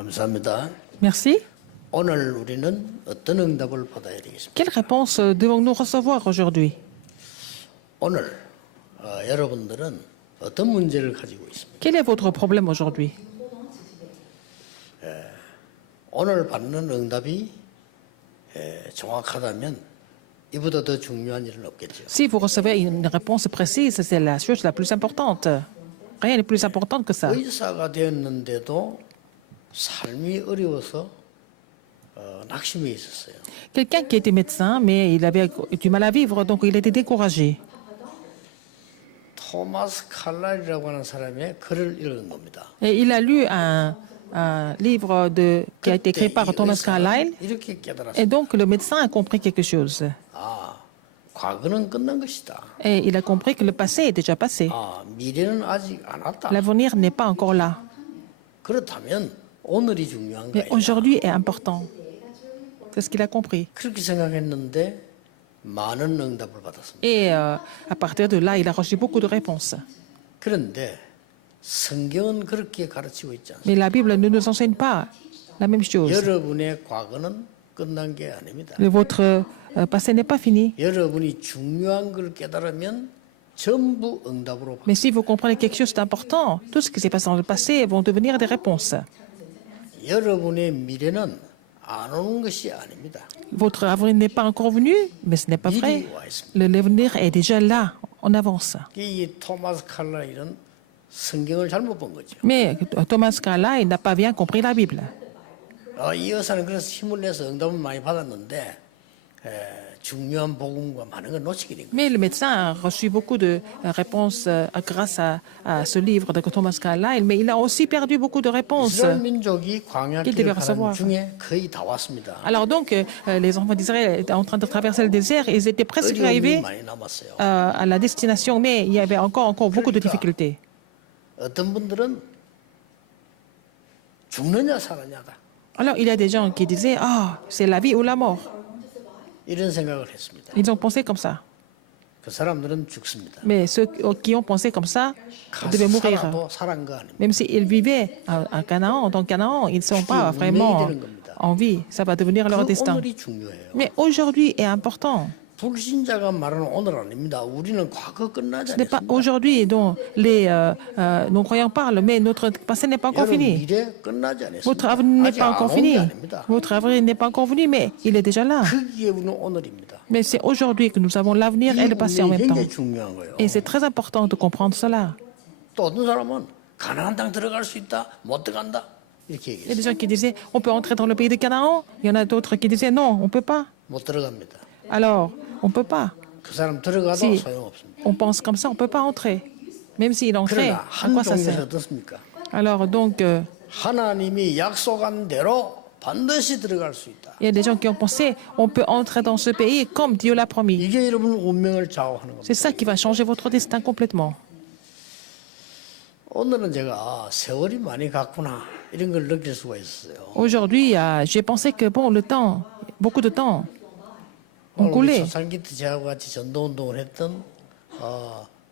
감사합니다. Merci. 오늘 우리는 어떤 응답을 받아야 되겠습니까? Quelle réponse devons-nous recevoir aujourd'hui? 오늘 여러분들은 어떤 문제를 가지고 있습니까? Quel est votre problème aujourd'hui? 오늘 받는 응답이 정확하다면 이보다 더 중요한 일은 없겠죠. Si vous recevez une réponse précise, c'est la chose la plus importante. Rien n'est plus important que ça. 의사가 되었는데도 삶이 어려워서 낙심해 있었어요. Quelqu'un qui était médecin, mais il avait du mal à vivre, donc il était découragé. 토마스 칼라이라고 하는 사람의 글을 읽은 겁니다. Et il a lu un livre qui a été écrit par Thomas Carlyle. 이렇게 깨달았어요. Et donc le médecin a compris quelque chose. 아, 과거는 끝난 것이다. Et il a compris que le passé est déjà passé. 아, 미래는 아직 안 왔다. L'avenir n'est pas encore là. 그렇다면 오늘이 중요한 Mais 거예요. aujourd'hui est important. C'est ce qu'il a compris. 그렇게 생각했는데 많은 응답을 받았습니다. Et à partir de là, il a reçu beaucoup de réponses. 그런데 성경은 그렇게 가르치고 있지 않습니다. Mais la Bible ne nous enseigne pas la même chose. 여러분의 과거는 끝난 게 아닙니다. Votre passé n'est pas fini. 여러분이 중요한 걸 깨달으면 전부 응답으로 Mais si vous comprenez quelque chose d'important, tout ce qui s'est passé dans le passé vont devenir des réponses. 여러분의 미래는 안 오는 것이 아닙니다. Votre avenir n'est pas encore venu, mais ce n'est pas vrai. 미리 와 있습니다. L'avenir est déjà là, en avance. 이 토마스 칼라일은 성경을 잘못 본 거죠. Mais Thomas Carlyle n'a pas bien compris la Bible. 이 여사는 그래서 힘을 내서 응답을 많이 받았는데 중요한 복음과 많은 걸 놓치게 된 거예요. Mais le médecin a reçu beaucoup de réponses grâce à ce livre de Thomas Carlyle, mais il a aussi perdu beaucoup de réponses. 이스라엘 민족이 광야길을 devait 가는 recevoir. 중에 거의 다 왔습니다. Alors donc, les enfants d'Israël étaient en train de traverser le désert, ils étaient presque 어려움이 arrivés 많이 남았어요. à la destination, mais il y avait encore beaucoup de difficultés. 어떤 분들은 죽느냐 사느냐다 Alors il y a des gens qui disaient, ah, c'est la vie ou la mort. 이런 생각을 했습니다. Ils ont pensé comme ça. 그 사람들은 죽습니다. Mais ceux qui ont pensé comme ça devaient 가서 mourir. 살아도 살한 거 아닙니다. Même s'ils vivaient à Canaan, dans Canaan, ils ne sont pas vraiment en vie. Ça va devenir leur 그 destin. 오늘이 중요해요. Mais aujourd'hui est important. 불신자가 말하는 오늘 아닙니다. 우리는 과거 끝나지 Ce n'est pas 않았습니다. aujourd'hui dont les non-croyants parlent, mais notre passé n'est pas encore 여러분 fini. 미래 끝나지 Votre 않았습니다. avenir n'est 아직 pas 안 encore 온 게 fini. 아닙니다. Votre avenir n'est pas encore venu, mais il est déjà là. 그게 우리는 오늘입니다. Mais c'est aujourd'hui que nous avons l'avenir et le passé en 이게 même temps. 굉장히 중요한 거예요. Et c'est très important de comprendre cela. 또 어떤 사람은 가나안 땅 들어갈 수 있다, 못 들어간다 이렇게 Il y a des 얘기했어요. gens qui disaient on peut entrer dans le pays de Canaan. Il y en a d'autres qui disaient non, on ne peut pas. 못 들어갑니다. Alors, on ne peut pas. 그 사람 들어가도 Si 소용없습니다. on pense comme ça, on ne peut pas entrer. Même s'il entrait, 그러나 à quoi ça 한 종에서 sert? 어떻습니까? Alors donc, 하나님이 약속한 대로 반드시 들어갈 수 있다. il y a des gens qui ont pensé on peut entrer dans ce pays comme Dieu l'a promis. 이게 여러분 운명을 좌우하는 겁니다. C'est ça qui va changer votre destin complètement. 오늘은 제가 세월이 많이 갔구나 이런 걸 느낄 수가 있었어요. Aujourd'hui, j'ai pensé que bon, le temps, beaucoup de temps, ont 오늘 우리 coulé. 소상기트 제하고 같이 전도운동을 했던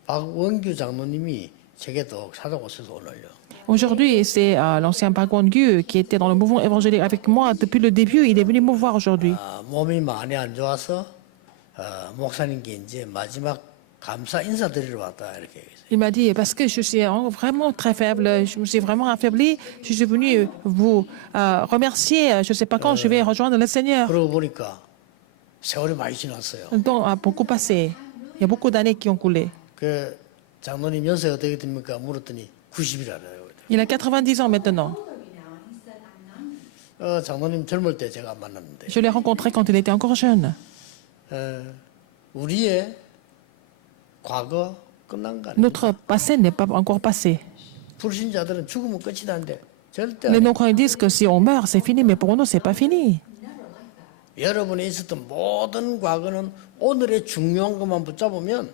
박원규 장로님이 제게 또 찾아오셔서 오늘요. Aujourd'hui, c'est l'ancien Bagwan Gu qui était dans le mouvement évangélique avec moi depuis le début. Il est venu me voir aujourd'hui. 몸이 많이 안 좋아서 목사님께 이제 마지막 감사 인사 드리러 왔다 이렇게 얘기했어요. Il m'a dit, parce que je suis vraiment très faible, je me suis vraiment affaibli, je suis venu vous remercier. Je ne sais pas quand je vais rejoindre le Seigneur. 그러고 보니까 세월이 많이 지났어요. Le temps a beaucoup passé. Il y a beaucoup d'années qui ont coulé. 그 장로님 연세 어떻게 됩니까? 물었더니 90이라래요. Il a 90 ans maintenant. 장로님 젊을 때 제가 만났는데 Je l'ai rencontré quand il était encore jeune. 우리의 과거 끝난 거 아니에요. Notre passé n'est pas encore passé. 불신자들은 죽으면 끝이다는데 절대 Les 아니에요. non-croyants disent que si on meurt, c'est fini, mais pour nous, c'est pas fini. 여러분이 있었던 모든 과거는 오늘의 중요한 것만 붙잡으면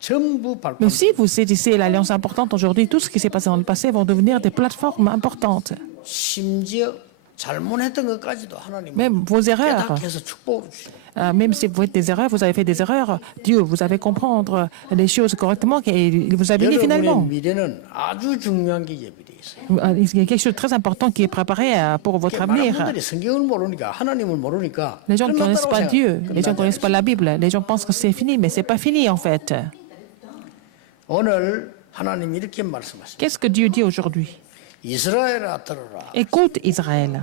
전부 발판. Mais si vous saisissez l'alliance importante aujourd'hui, tout ce qui s'est passé dans le passé vont devenir des plateformes importantes. 심지어 잘못했던 것까지도 하나님은 Même vos erreurs, 깨닫게 해서 축복으로 주시고 même si vous faites des erreurs, vous avez fait des erreurs, Dieu vous avez comprendre les choses correctement et il vous a béni 여러분의 finalement. 미래는 아주 중요한 게 예비되어 있어요. Il y a quelque chose de très important qui est préparé pour votre 많은 avenir. 분들이 성경을 모르니까 하나님을 모르니까 Les gens ne connaissent 끝났다고 pas 생각- Dieu, les gens ne 끝나지 connaissent pas la Bible, les gens pensent que c'est fini, mais c'est pas fini en fait. 오늘 하나님이 이렇게 말씀하십니다. Qu'est-ce que Dieu dit aujourd'hui? 이스라엘아 들어라. Écoute Israël,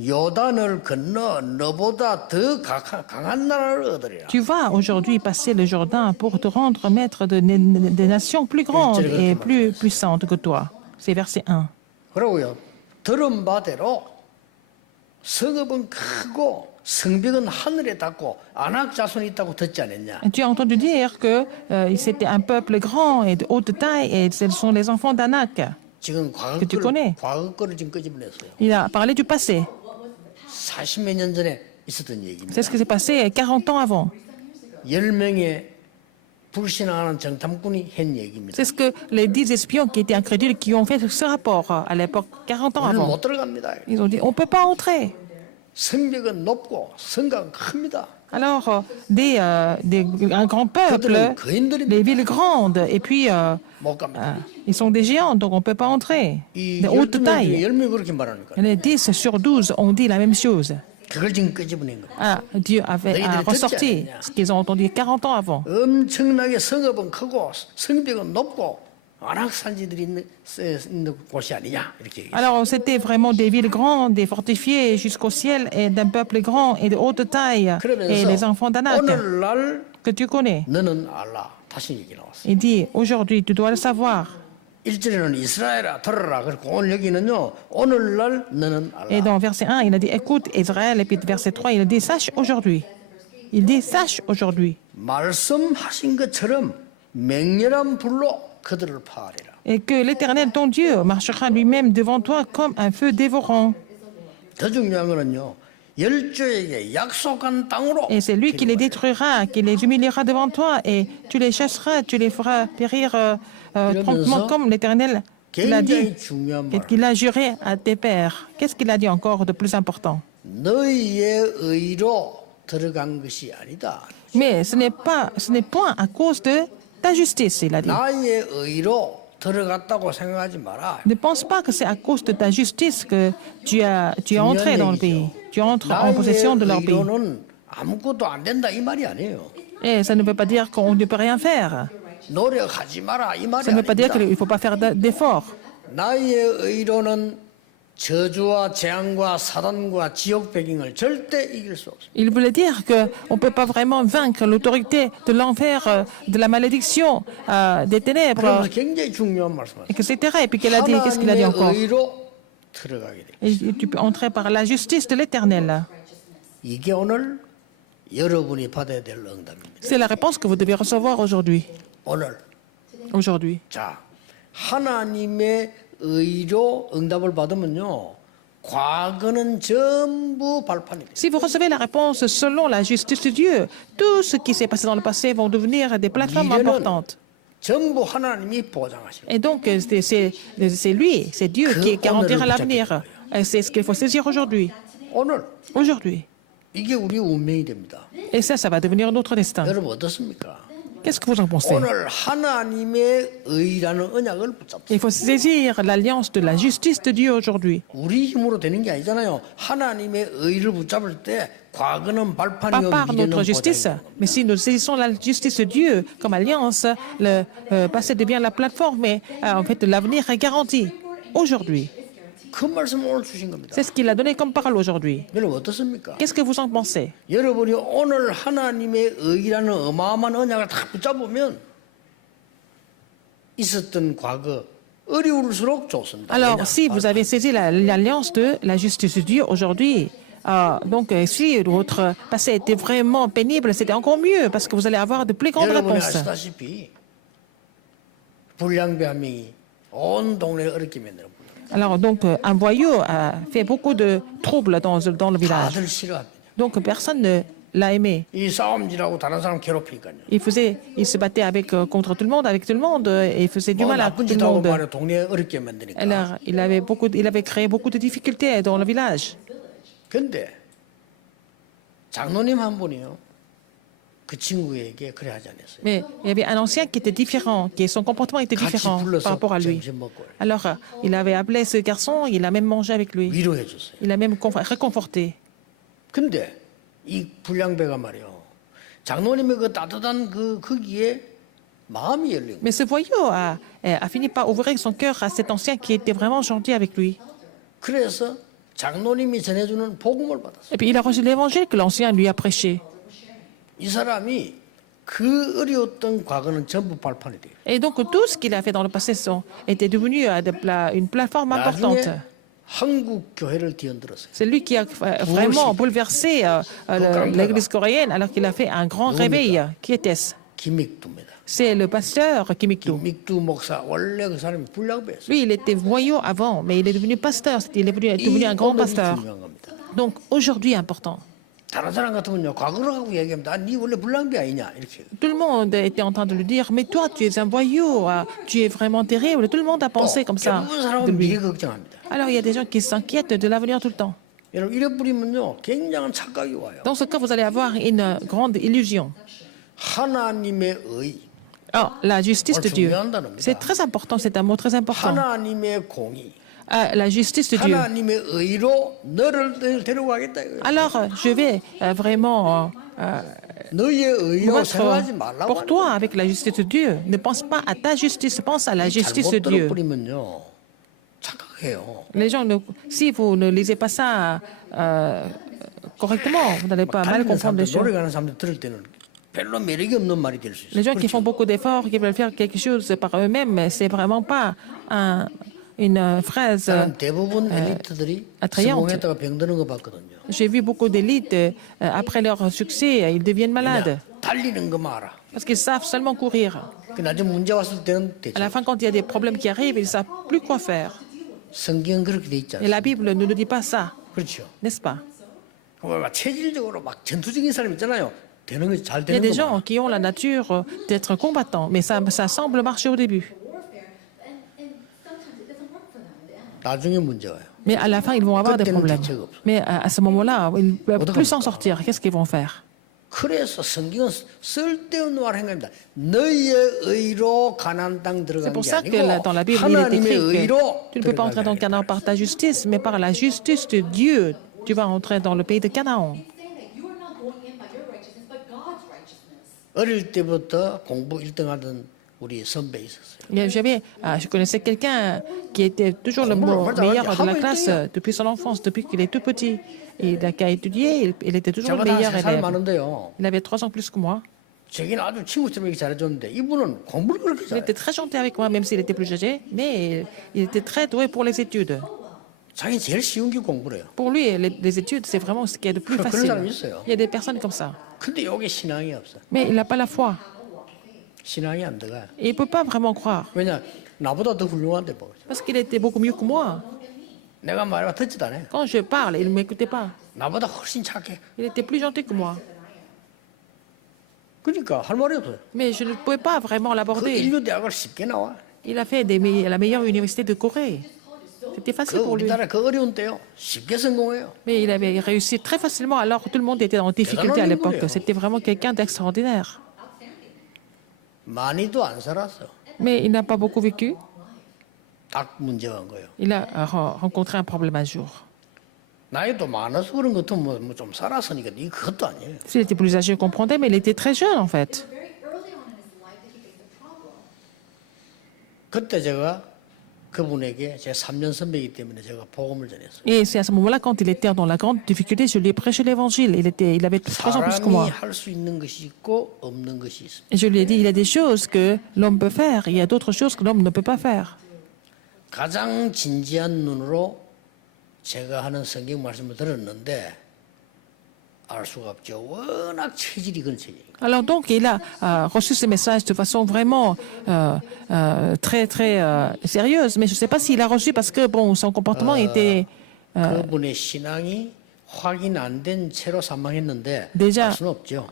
요단을 건너 너보다 더 강한 나라를 얻으리라. tu vas aujourd'hui passer le Jourdain pour te rendre maître des nations plus grandes et plus puissantes que toi. C'est verset 1. 그러고요. 들은 바대로 성읍은 크고 성벽은 하늘에 닿고 안악 자손이 있다고 듣지 않았냐? Tu as entendu dire que c'était un peuple grand et de haute taille et ce sont les enfants d'Anak. 지금 que tu connais. 과거 거를 지금 끄집어냈어요. Il a parlé du passé. 40몇 년 전에 있었던 얘기입니다. C'est ce qui s'est passé 40 ans avant. 10명의 불신앙하는 정탐꾼이 한 얘기입니다. C'est ce que les 10 espions qui étaient incrédules qui ont fait ce rapport à l'époque, 40 ans 우리는 avant. 못 들어갑니다. Ils ont dit, on ne peut pas entrer. 성벽은 높고 성곽은 큽니다. Alors, un grand peuple, 그들은 거인들입니다. des villes grandes, et puis 못 갑니다. ils sont des géants, donc on ne peut pas entrer. 이 De haute 12명 중에 taille. 10명이 그렇게 말하니까 Les 10 sur 12 ont dit la même chose. 그걸 지금 끄집어낸 겁니다. Ah, Dieu a 너희들이 ressorti 듣지 않느냐? ce qu'ils ont entendu 40 ans avant. 엄청나게 성읍은 크고 성벽은 높고 안악산지들이 있는 곳이 아니냐 이렇게 얘기해요. Alors, c'était vraiment des villes grandes, des fortifiées jusqu'au ciel, et d'un peuple grand et de haute taille, et les enfants d'Anak, 오늘날 que tu connais. 너는 알라. 다시 얘기 나왔어요. Il dit, aujourd'hui, tu dois le savoir. 1절에는 이스라엘아 들어라. 그리고 오늘 여기는요. 오늘날 너는 Et 알라. dans verset 1, il a dit, écoute Israël, et puis verset 3, il a dit, sache aujourd'hui. Il dit, sache aujourd'hui. 말씀하신 것처럼 맹렬한 불로 그들을 파하리라. Et que l'Éternel, ton Dieu, marchera lui-même devant toi comme un feu dévorant. 더 중요한 거는요. 열조에게 약속한 땅으로 Et c'est lui qui les détruira, qui les humiliera devant toi, et tu les chasseras, tu les feras périr promptement comme l'Éternel l'a dit, 굉장히 중요한 et 말. qu'il a juré à tes pères. Qu'est-ce qu'il a dit encore de plus important? 너희의 의로 들어간 것이 아니다. Mais ce n'est point à cause de ta justice, il a dit. 나의 의로 들어갔다고 생각하지 마라. Ne pense pas que c'est à cause de ta justice que tu es entré dans le pays. Tu entres en possession de leur 나의 pays. 의로는 아무것도 안 된다 이 말이 아니에요. Et ça ne veut pas dire qu'on ne peut rien faire. 노력하지 마라 이 말이 Ça ne veut pas dire 아닙니다. qu'il ne faut pas faire d'efforts. 나의 의로는 저주와 재앙과 사단과 지옥 배경을 절대 이길 수 없습니다. Il voulait dire qu'on ne peut pas vraiment vaincre l'autorité de l'enfer, de la malédiction, des ténèbres, 그러면서 굉장히 중요한 말씀을 etc. Et puis qu'est-ce qu'il a dit 하나님의 encore? 의로 들어가게 돼. Et tu peux entrer par la justice de l'Éternel. 이게 오늘 여러분이 받아야 될 응답입니다. C'est la réponse que vous devez recevoir aujourd'hui. 오늘 Aujourd'hui. 자 하나님의 의로 응답을 받으면요 과거는 전부 발판이 돼요. Si vous recevez la réponse selon la justice de Dieu, tout ce qui s'est passé dans le passé vont devenir des plateformes 미래는 importantes. 전부 하나님이 보장하십니다. Et donc, c'est lui, c'est Dieu qui garantira l'avenir. Et c'est ce qu'il faut saisir aujourd'hui. 오늘 Aujourd'hui. 이게 우리 운명이 됩니다. Et ça va devenir notre destin. 여러분 어떻습니까? Qu'est-ce que vous en pensez? 오늘 하나님의 의라는 언약을 붙잡습니다. Il faut saisir l'alliance de la justice de Dieu aujourd'hui. 우리 힘으로 되는 게 아니잖아요. 하나님의 의를 붙잡을 때 과거는 Pas 발판이요 par 미래는 notre justice, 보장이요. mais si nous saisissons la justice de Dieu comme alliance, le passé devient la plateforme, mais en fait l'avenir est garanti aujourd'hui. 그 말씀을 오늘 주신 겁니다. C'est ce qu'il a donné comme parole aujourd'hui. 여러분 어떻습니까? Qu'est-ce que vous en pensez? 여러분이 오늘 하나님의 의라는 어마어마한 언약을 다 붙잡으면 있었던 과거 어려울수록 좋습니다. Alors, 왜냐? si vous avez saisi l'alliance de la justice de Dieu aujourd'hui, donc si votre passé était vraiment pénible, c'était encore mieux parce que vous allez avoir de plus grandes 여러분이 réponses. 아시다시피 불량배 한 명이 온 동네를 어렵게 만들어 버려요. Alors, donc, un voyou a fait beaucoup de troubles dans le village. 다들 싫어합니다. Donc, personne ne l'a aimé. 이 싸움질하고 다른 사람 괴롭히니까요. Il se battait contre tout le monde, avec tout le monde, et il faisait du 뭐 mal à 나쁜 tout le 짓하고 monde. 말이야 동네 어렵게 만드니까. Alors, il avait créé beaucoup de difficultés dans le village. 근데 장로님 한 분이요. 그 친구에게 그래 하지 않았어요. Mais il y avait un ancien qui était différent, son comportement était 같이 différent par 불러서 rapport à lui. 점심 먹고 Alors, il avait appelé ce garçon, il a même mangé avec lui. 위로해 줬어요. Il a même réconforté. 근데 이 불량배가 말이요. 장로님의 그 따뜻한 거기에 마음이 열린 거예요. Mais ce voyou a fini par ouvrir son cœur à cet ancien qui était vraiment gentil avec lui. 그래서 장로님이 전해주는 복음을 받았어요. Et puis, il a reçu l'évangile que l'ancien lui a prêché. 이 사람이 그 어려웠던 과거는 전부 발판이 돼요. Et donc, tout ce qu'il a fait dans le passé était devenu une plateforme importante. 나중에 한국 교회를 뒤흔들었어요. C'est lui qui a vraiment bouleversé l'église coréenne alors qu'il a fait un grand réveil. Qui était-ce? 김익두입니다. C'est le pasteur Kim Ik-doo. 김익두 목사 원래 그 사람이 불량배였어요. Lui, il était voyou avant, mais il est devenu pasteur. Il est devenu un grand 오늘이 pasteur. 중요한 겁니다. Donc, aujourd'hui, important. 다른 사람 같으면요 과거로 가고 얘기하면 네 원래 불량배 아니냐 이렇게. Tout le monde était en train de lui dire, mais toi, tu es un voyou, tu es vraiment terrible. Tout le monde a pensé comme ça 대부분 de 사람은 lui. 미래 걱정합니다. Alors, il y a des gens qui s'inquiètent de l'avenir tout le temps. 여러분 이래 뿌리면요 굉장한 착각이 와요. Dans ce cas, vous allez avoir une grande illusion. 하나님의 의, Alors, la justice de Dieu, 중요한 단어입니다. c'est très important, c'est un mot très important. 하나님의 공의, La justice de Dieu. 하나님의 의로 너를 데려가겠다 이거예요. Alors, je vais vraiment 너의 의로 생각하지 être 말라고. pour toi avec la justice de Dieu. Ne pense pas à ta justice, pense à la justice de 잘못 Dieu. 들어버리면요 착각해요. Les gens, si vous ne lisez pas ça correctement, vous n'allez pas mal 다니는 comprendre les 사람들, choses. 노래 가는 사람들 들을 때는 별로 매력이 없는 말이 될 수 Les 있어요. gens qui font beaucoup d'efforts, qui veulent faire quelque chose par eux-mêmes, c'est vraiment pas une phrase. 나는 대부분 엘리트들이 attrayante. 성공했다가 병드는 거 봤거든요. J'ai vu beaucoup d'élites, après leur succès, ils deviennent malades. 그냥 달리는 거만 알아. Parce qu'ils savent seulement courir. 그 나중에 문제 왔을 때는 À 되죠. la fin, quand il y a des problèmes qui arrivent, ils ne savent plus quoi faire. 성경 그렇게 돼 있지 Et 않습니까? la Bible ne nous dit pas ça, 그렇죠. n'est-ce pas? 막 체질적으로 막 전투적인 사람 있잖아요. 되는 거 잘 Il y a 되는 des 거. gens qui ont la nature d'être combattants, mais ça semble marcher au début. 나중에 문제 와요. Mais à la fin, ils vont avoir des problèmes. Mais à ce moment-là, ils ne peuvent plus s'en sortir. Qu'est-ce qu'ils vont faire? 그래서 성경은 쓸데없는 말을 한 겁니다. 너희의 의로 가나안 땅 C'est 들어간 pour 게 ça que 아니고 dans la Bible, il est 하나님의 écrit que 의로 tu ne peux pas entrer dans le Canaan par ta justice, mais par la justice de Dieu, tu vas entrer dans le pays de Canaan. He's saying that you are not going in by your righteousness, but God's righteousness. 어릴 때부터 공부 1등하던 우리 선배 있었어요. Je connaissais quelqu'un qui était toujours le meilleur de la classe depuis son enfance, depuis qu'il est tout petit. Et il a étudié, il était toujours le 제가 meilleur 다 3살 élève. 많은데요. Il avait 3 ans plus que moi. 제게는 아주 친구처럼 이렇게 잘해줬는데 이분은 공부를 그렇게 Il 잘해요. était très gentil avec moi, même s'il était plus âgé, mais il était très doué pour les études. 자기 제일 쉬운 게 공부래요. Pour lui, les études, c'est vraiment ce qui est le plus 그런 facile. 사람이 있어요. Il y a des personnes comme ça. 근데 이게 신앙이 없어. Mais il n'a pas la foi. 신앙이 안 들어가요. Et il ne peut pas vraiment croire. 왜냐? 나보다 더 훌륭한데 뭐. Parce qu'il était beaucoup mieux que moi. 내가 말하면 듣지도 않아요. Quand je parle, il ne m'écoutait pas. 나보다 훨씬 착해. Il était plus gentil que moi. 그러니까 할 말이 없어요. Mais je ne pouvais pas vraiment 그 l'aborder. 인류 대학을 쉽게 나와. Il a fait la meilleure université de Corée. C'était 그 facile pour lui. 우리나라 그 어려운 때요. 쉽게 성공해요. Mais il avait réussi très facilement alors que tout le monde était en difficulté à l'époque. C'était vraiment quelqu'un d'extraordinaire. 많이도 안 살았어. Mais il n'a pas beaucoup vécu. 딱 문제가 온 거예요. Il a rencontré un problème un jour. 나이도 많아서 그런 것도 뭐좀 살았으니까 이 그것도 아니에요. S'il était plus âgé, je comprendrais, mais il était très jeune en fait. Very early on in his life that he faced a problem. 그때 제가 그분에게 제 3년 선배이기 때문에 제가 복음을 전했어요. Et c'est à ce moment-là, quand il était dans la grande difficulté, je lui ai prêché l'évangile. Il avait 3 ans plus que 사람이 moi. 할 수 있는 것이 있고 없는 것이 있습니다. Et je lui ai dit, il y a des choses que l'homme peut faire, il y a d'autres choses que l'homme ne peut pas faire. 가장 진지한 눈으로 제가 하는 성경 말씀을 들었는데 알 수가 없죠. 워낙 체질이 그런 체질이에요. Alors donc, il a reçu ce message de façon vraiment très, très sérieuse. Mais je ne sais pas s'il a reçu parce que bon, son comportement était... 그분의 신앙이 확인 안 된 채로 사망했는데 Déjà, 알 수는 없죠.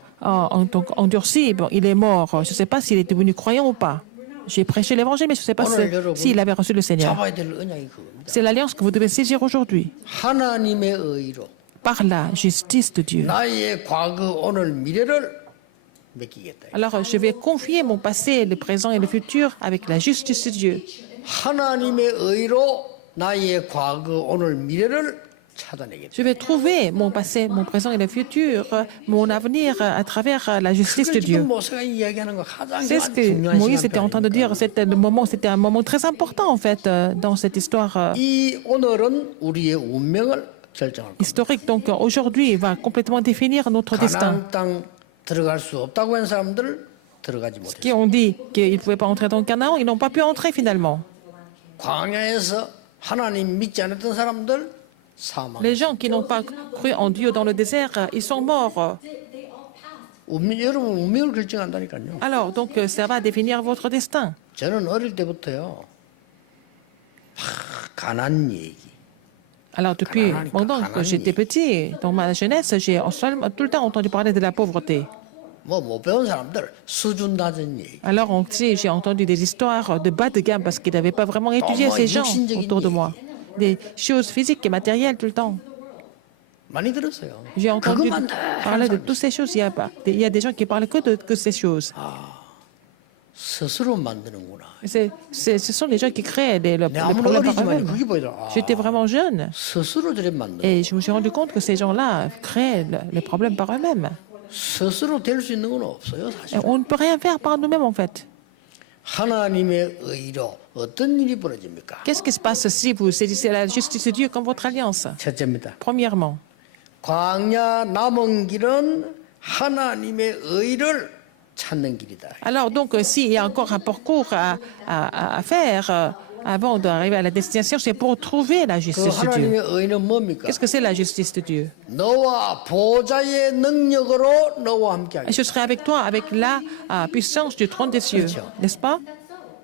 donc endurci, bon, il est mort. Je ne sais pas s'il est devenu croyant ou pas. J'ai prêché l'évangile, mais je ne sais pas 오늘 여러분 s'il avait reçu le Seigneur. 잡아야 될 언약이 그겁니다. C'est l'alliance que vous devez saisir aujourd'hui. 하나님의 의로 Par la justice de Dieu. 나의 과거, 오늘, 미래를 맡기겠다. Alors, je vais confier mon passé, le présent et le futur avec la justice de Dieu. 하나님의 의로 나의 과거, 오늘, 미래를 찾아내겠다. Je vais trouver mon passé, mon présent et le futur, mon avenir à travers la justice de 그걸 Dieu. 지금 모세가 이야기하는 거 가장 C'est ce que 중요한 Moïse était en train de 시간표니까. dire. C'était un moment très important, en fait, dans cette histoire 이 오늘은 우리의 운명을 결정할 겁니다. historique. Donc, aujourd'hui, il va complètement définir notre destin. 가나안 땅 들어갈 수 없다고 한 사람들 들어가지 못했어요. Qui ont dit qu'ils ne pouvaient pas entrer dans le Canaan, ils n'ont pas pu entrer finalement. 광야에서 하나님 믿지 않았던 사람들 사망. Les gens qui n'ont pas cru en Dieu dans le désert, ils sont morts. 여러분 운명을 결정한다니까요. Alors, donc, ça va définir votre destin. 저는 어릴 때부터요. 가난 얘기. Alors, depuis pendant que j'étais petit, dans ma jeunesse, j'ai tout le temps entendu parler de la pauvreté. 못 배운 사람들 수준 낮은 얘기. Alors, j'ai entendu des histoires de bas de gamme parce qu'ils n'avaient pas vraiment étudié ces gens autour de moi. Des choses physiques et matérielles tout le temps. 많이 들었어요. J'ai entendu 그것만 다 parler de 하는 toutes ces choses. Il y a des gens qui parlent que de ces choses. 스스로 만드는구나. Ce sont les gens qui créent le 내 아무리 problème par 어리지만 eux-mêmes. 그게 보이더라. J'étais vraiment jeune 스스로 저래 만드. et je me suis rendu compte que ces gens-là créent les problèmes par eux-mêmes. 스스로 될 수 있는 건 없어요, Et 사실. on ne peut rien faire par nous-mêmes en fait. 하나님의 의로 어떤 일이 벌어집니까? Qu'est-ce qui se passe si vous saisissez la justice de Dieu comme votre alliance? 첫째입니다. Premièrement, 광야 남은 길은 하나님의 의를 찾는 길이다. alors donc s'il y a encore un parcours à faire avant d'arriver à la destination, c'est pour trouver la 그 justice de Dieu. 하나님의 의는 뭡니까? Qu'est-ce que c'est la justice de Dieu? 너와 보좌의 능력으로 너와 함께 하겠다. Je serai avec toi avec la puissance du trône des cieux, n'est-ce pas?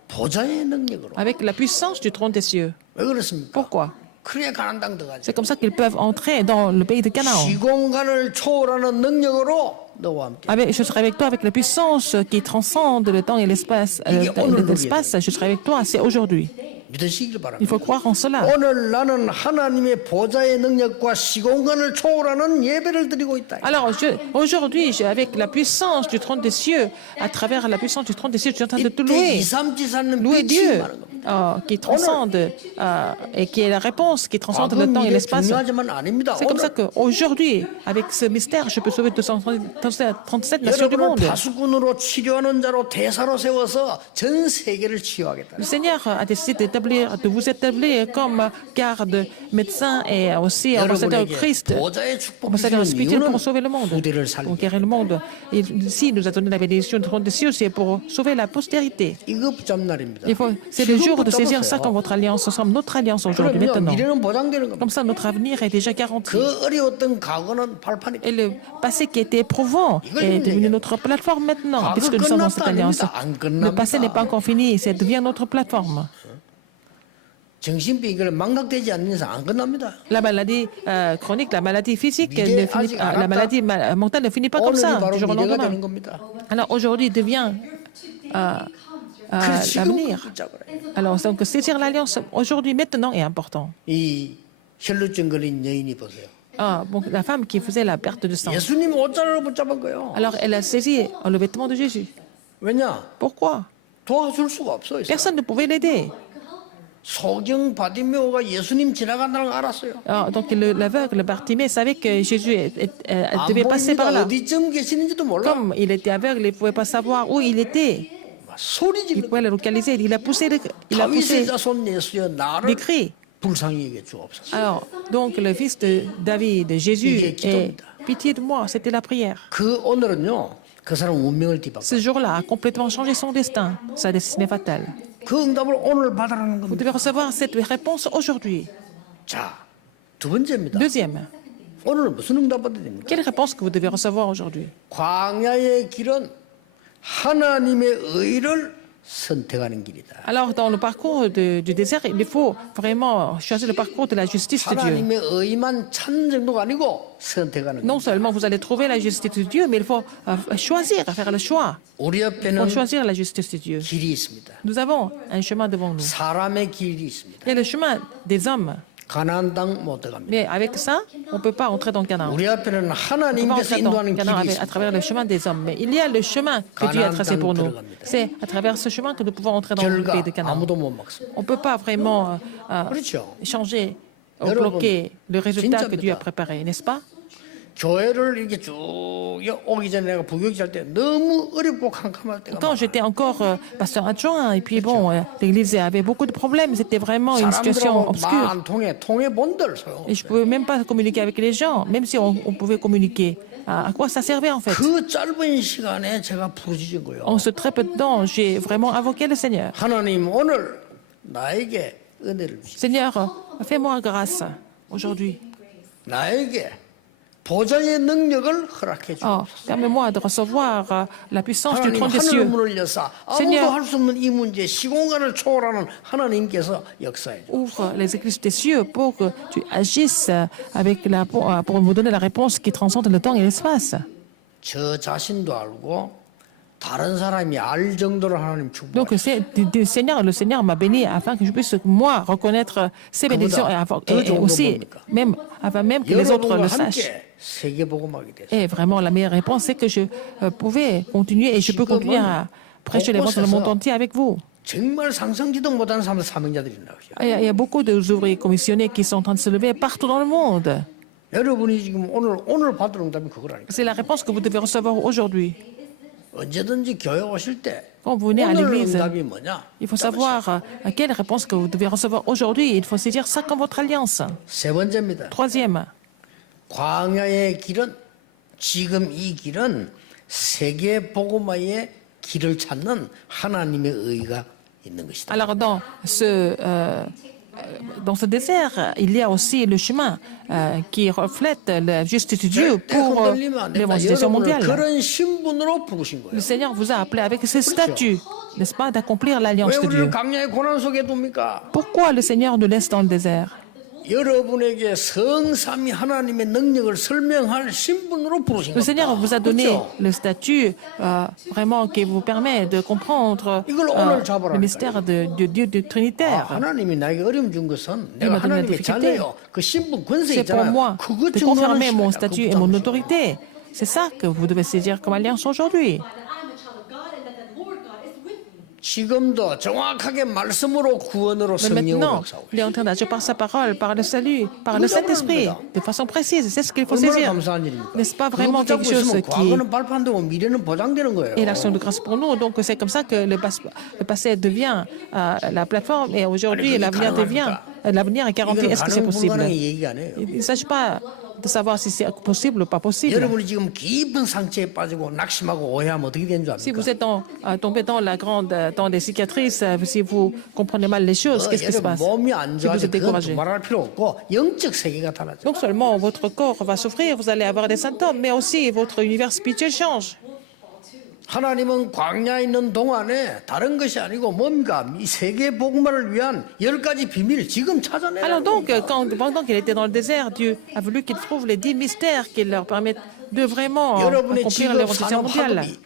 보좌의 능력으로. Avec la puissance du trône des cieux. 왜 그렇습니까? Pourquoi? 그래야 가나안 땅 들어가지. C'est comme ça qu'ils peuvent entrer dans le pays de Canaan. 시공간을 초월하는 능력으로 너와 함께. Je serai avec toi avec la puissance qui transcende le temps et l'espace. Je serai avec toi, c'est aujourd'hui. 믿으시길 Il 바랍니다. faut croire en cela. 오늘 나는 하나님의 보좌의 능력과 시공간을 초월하는 예배를 드리고 있다. Alors, aujourd'hui, avec la puissance du trône des cieux, à travers la puissance du trône des cieux, je suis en train de te 이때 louer. 이삼지사는 Louer 빛이 Dieu, 임하는 겁니다. qui transcende, et qui est la réponse, qui transcende le 과거는 temps et 이게 l'espace. 중요하지만 아닙니다. C'est comme ça 오늘 qu'aujourd'hui, avec ce mystère, je peux sauver 237 nations du 여러분을 monde. 파수꾼으로 치료하는 자로 대사로 세워서 전 세계를 치유하겠다. Le Seigneur a décidé de vous établir comme garde, médecin et aussi ambassadeur de 여러분에게 Christ, 보좌의 축복 ambassadeur 주시는 spirituel 이유는 pour sauver le monde, 후대를 살리기. conquérir le monde. Et si nous a donné la bénédiction du trône des cieux, c'est pour sauver la postérité. 이거 붙잡는 날입니다. C'est le 지금 jour de saisir ça 붙잡았어요. comme votre alliance ensemble, notre alliance aujourd'hui, 그러면 maintenant. 미래는 보장되는 겁니다. Comme ça, notre avenir est déjà garanti. 그 어려웠던 과거는 발판이 Et le passé qui était éprouvant est devenu notre plateforme maintenant, puisque nous sommes dans cette alliance. Le passé n'est pas encore fini, ça devient notre plateforme. 정신병 이걸 망각되지 않는 이상 안 끝납니다. La maladie chronique, la maladie physique, la maladie mentale ne finit pas comme 오늘이 ça, 바로 du jour au 미래가 lendemain. 되는 겁니다. Alors aujourd'hui devient 그래서 지금 l'avenir. 붙잡아요. Alors donc saisir l'alliance aujourd'hui, maintenant est important. 이 혈루증 걸린 여인이 보세요. Bon, la femme qui faisait la perte de sang. 예수님 옷자락을 붙잡은 거예요. Alors elle a saisi le vêtement de Jésus. 왜냐? Pourquoi? 도와줄 수가 없어요. Personne ne pouvait l'aider. 소경 바디메오가 예수님 지나간다는 걸 알았어요. Donc l'aveugle Bartimée savait que Jésus 안 devait passer par 보입니다. là. 어디쯤 계시는지도 몰라. Comme il était aveugle, il ne pouvait pas savoir où il était. 소리 Il 지르. pouvait le localiser. Il a poussé 다윗의 자손 예수여 des 나를 cris. 불쌍히 여겨 주옵소서. Alors, donc le fils de David, Jésus, est pitié de moi. C'était la prière. 그 오늘은요. 그 사람 운명을 뒤바꿔. Ce jour-là a complètement changé son destin, sa destinée fatale. 그 응답을 오늘 받으라는 Vous 겁니다. devez recevoir cette réponse aujourd'hui. 자, 두 번째입니다. Deuxième, 오늘 무슨 응답 받아야 됩니까? quelle réponse que vous devez recevoir aujourd'hui? 광야의 길은 하나님의 의를 선택하는 길이다. Alors, dans le parcours du désert, il faut vraiment choisir le parcours de la justice de Dieu. 하나님의 의만 찾는 정도가 아니고 선택하는 Non 길. seulement vous allez trouver la justice de Dieu, mais il faut choisir, faire le choix. 우리 Il faut 옆에는 choisir la justice de Dieu. 길이 있습니다. Nous avons un chemin devant nous. 사람의 길이 있습니다. Il y a le chemin des hommes. 가나안 땅 못 들어갑니다. Mais avec ça, on ne peut pas entrer dans Canaan. 우리 앞에는 On peut pas 하나님께서 entrer dans 인도하는 Canaan 길이 à 있습니다. travers le chemin des hommes. Mais il y a le chemin que Dieu a tracé pour nous. C'est à travers ce chemin que nous pouvons entrer dans le 결과 pays de Canaan. 아무도 못 막습니다. On ne peut pas vraiment 그렇죠. changer ou 여러분, bloquer le résultat que Dieu a 진짜입니다. préparé, n'est-ce pas? 교회를 이렇게 쭉 오기 전에 내가 부교육할 때 너무 어렵고 캄캄할 때가 Quand 많아요. j'étais encore pasteur adjoint, et puis bon, l'église avait beaucoup de problèmes, c'était vraiment une situation 사람들하고 obscure. 안 통해 본들 소용. Et je ne pouvais même pas communiquer avec les gens, même si on pouvait communiquer. À quoi ça servait en fait? 그 짧은 시간에 제가 부르짖은 거예요. En ce très peu de temps, j'ai vraiment invoqué le Seigneur. 하나님 오늘 나에게 은혜를 주시고 Seigneur, fais-moi grâce aujourd'hui. 나에게 보좌의 능력을 허락해 Oh, 주옵소서. permets-moi de recevoir la puissance du 하나님 trône des 하늘 cieux. 문을 여사 아무도 Seigneur. 할 수 없는 이 문제 시공간을 초월하는 하나님께서 역사해 주. Ouvre les écluses des cieux pour que tu agisses avec pour me donner la réponse qui transcende le temps et l'espace. 저 자신도 알고 다른 사람이 알 정도로 하나님 축복. Donc, le Seigneur m'a béni afin que je puisse, moi, reconnaître ses bénédictions et aussi, même, afin même que les autres le 여러분과 sachent. 함께 세계복음하게 됐어요. Et vraiment, la meilleure réponse, c'est que je pouvais continuer et je peux continuer à prêcher l'évangile dans le monde entier avec vous. 정말 상상지도 못하는 사명자들이 나오죠. Il y a beaucoup d'ouvriers commissionnés qui sont en train de se lever partout dans le monde. 여러분이 지금 오늘 받을 응답이 그거라니까. C'est la réponse que vous devez recevoir aujourd'hui. 언제든지 교회 오실 때 Quand vous venez à 오늘 l'église, 응답이 뭐냐? il faut savoir quelle réponse que vous devez recevoir aujourd'hui. Il faut saisir ça comme votre alliance. 세 번째입니다. Troisième, 광야의 길은 지금 이 길은 세계 복음화의 길을 찾는 하나님의 의가 있는 것이다. alors dans ce désert, il y a aussi le chemin qui reflète la justice de Dieu pour l'évangélisation 여러분을 mondiale. 그런 신분으로 부르신 거예요. Le Seigneur vous a appelé avec ce statut, n'est-ce pas, d'accomplir l'alliance 왜 de Dieu. 우리를 광야의 고난 속에 둡니까? Pourquoi le Seigneur nous laisse dans le désert? 여러분에게 성삼위 하나님의 능력을 설명할 신분으로 부르신 Le Seigneur 겁니다. vous a donné 그렇죠? le statut vraiment qui vous permet de comprendre le mystère de Dieu du Trinitaire. 하나님이 나에게 어려움 준 것은 Il 내가 m'a donné la 하나님의 difficulté. 자녀요. 그 신분 권세 C'est pour 있잖아요. moi 그것 de 증거하는 confirmer mon 시간이야. statut et 그것도 mon 하는 autorité. C'est ça que vous devez saisir comme alliance aujourd'hui. That I'm a child of God and that the Lord God is with me. 지금도 정확하게 말씀으로 구원으로 Mais 성령으로 maintenant, 역사하고 il est en train d'agir par sa parole, par le salut, par le Saint-Esprit, de façon précise. C'est ce qu'il faut 얼마나 saisir. 감사한 일입니까? N'est-ce pas 그거 vraiment 붙잡고 quelque chose 있으면 qui 과거는 발판되고 미래는 보장되는 거예요. est l'action de grâce pour nous? Donc c'est comme ça que le passé devient la plateforme et aujourd'hui l'avenir est garanti. 이건 Est-ce que c'est 가능 possible? 불가능의 얘기가 아니에요. Il ne s'agit pas de savoir si c'est possible ou pas possible. 여러분이 지금 깊은 상처에 빠지고 낙심하고 오해하면 어떻게 되는 줄 Si 압니까? vous êtes tombé dans des cicatrices, si vous comprenez mal les choses, qu'est-ce qui se 여러분 passe? 몸이 안 Si vous 좋아져 êtes 그건 découragé. 두말할 필요 없고 영적 세계가 달라져. Donc seulement votre corps va souffrir, vous allez avoir des symptômes, mais aussi votre univers spirituel change. 하나님은 광야에 있는 동안에 다른 것이 아니고 뭡니까? 이 세계 복음화를 위한 10가지 비밀을 지금 찾아내라. Alors donc, pendant qu'il était dans le désert, Dieu a voulu qu'il trouve les 10 mystères qui leur permettent de vraiment 여러분의 accomplir 직업 l'évangélisation 산업 mondiale. 학업이